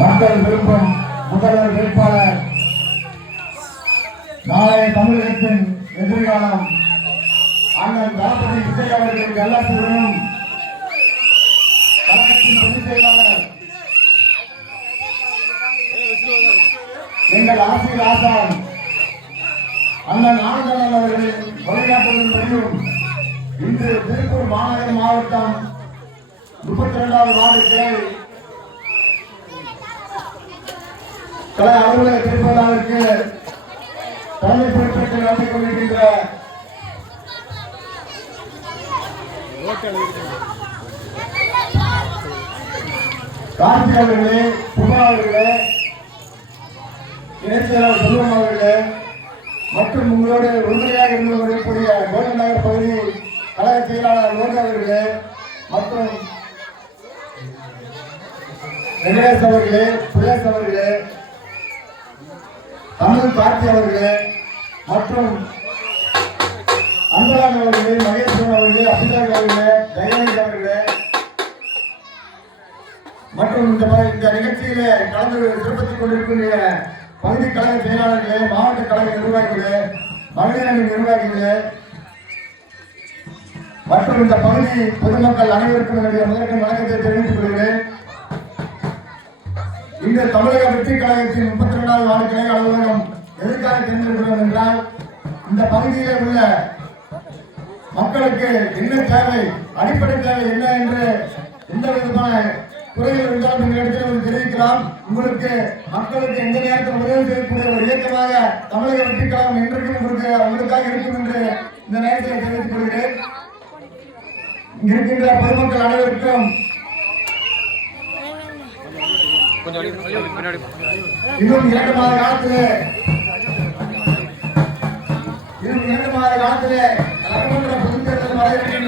மக்கள் விரும்பும் முதல்வர் வேட்பாளர், நாளைய தமிழகத்தின் எதிர்காலம் அண்ணன் தளபதி விஜய் அவர்களுக்கு எல்லாத்துடனும் கழகத்தின் பொதுச் செயலாளர் எங்கள் ஆசிரியர் ஆசான் அண்ணன் ஆனந்தன் அவர்களின் வழிகாட்டுதலின்படியும் இன்று திருப்பூர் மாநகர மாவட்டம் 32வது வார்டு கிளை கலை அலுவலக திருப்பதாவிற்கு தலைமை பொறுப்பேற்று நடத்திக் கொண்டிருக்கின்ற கார்த்திக் அவர்களே, புகா அவர்களே, இணைச்செயலாளர் செல்வம் அவர்களே மற்றும் உங்களோடு உறுதுணையாக இருந்து வரக்கூடிய கோல்டன் நகர் பகுதி கழக செயலாளர் லோக அவர்களே மற்றும் வெங்கடேஷ் அவர்களே, சுரேஷ் அவர்களே, தமிழ் கார்த்தி அவர்களே மற்றும் அன்பழகன் அவர்களே, மகேஸ்வரன் அவர்களே, அபிஷேக் அவர்களே, ஜெயலலிதா அவர்களே மற்றும் இந்த நிகழ்ச்சியிலே கலந்து சிறப்பித்துக் கொண்டிருக்கின்ற பகுதி கழக செயலாளர்களே, மாவட்ட கழக நிர்வாகிகளே, மகளிர் அணி நிர்வாகிகளே மற்றும் இந்த பகுதி பொதுமக்கள் அனைவருக்கும் என்னுடைய முதற்கண் வணக்கத்தை தெரிவித்துக் கொள்கிறேன். இந்த தமிழக வெற்றி கழகத்தின் 32வது வார்டு கிளை அலுவலகம் எதற்காக தேர்ந்தெடுக்கிறோம் என்றால், இந்த பகுதியில் உள்ள மக்களுக்கு என்ன தேவை, அடிப்படை தேவை என்ன என்று எந்த விதமான குறைகள் இருந்தாலும் இந்த இடத்தில் தெரிவிக்கலாம். உங்களுக்கு மக்களுக்கு எந்த நேரத்தில் உதவி செய்யக்கூடிய ஒரு இயக்கமாக தமிழக வெற்றி கழகம் என்றைக்கும் உங்களுக்காக இருக்கும் என்று இந்த நேரத்தில் தெரிவித்துக் கொள்கிறேன். இருக்கின்ற பொதுமக்கள் அனைவருக்கும் இன்னும் 2 மாத காலத்திலே